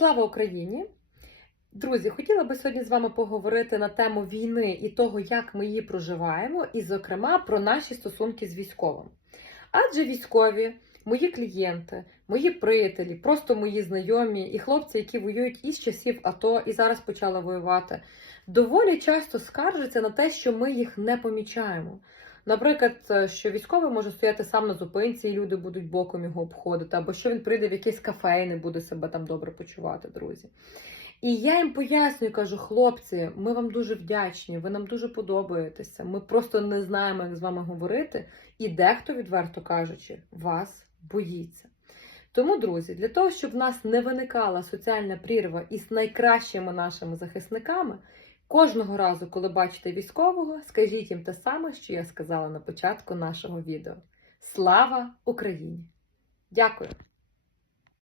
Слава Україні! Друзі, хотіла би сьогодні з вами поговорити на тему війни і того, як ми її проживаємо, і, зокрема, про наші стосунки з військовим. Адже військові, мої клієнти, мої приятелі, просто мої знайомі і хлопці, які воюють із часів АТО і зараз почали воювати, доволі часто скаржаться на те, що ми їх не помічаємо. Наприклад, що військовий може стояти сам на зупинці, і люди будуть боком його обходити, або що він прийде в якийсь кафе і не буде себе там добре почувати, друзі. І я їм пояснюю, кажу, хлопці, ми вам дуже вдячні, ви нам дуже подобаєтеся. Ми просто не знаємо, як з вами говорити, і дехто, відверто кажучи, вас боїться. Тому, друзі, для того, щоб в нас не виникала соціальна прірва із найкращими нашими захисниками, кожного разу, коли бачите військового, скажіть їм те саме, що я сказала на початку нашого відео. Слава Україні! Дякую!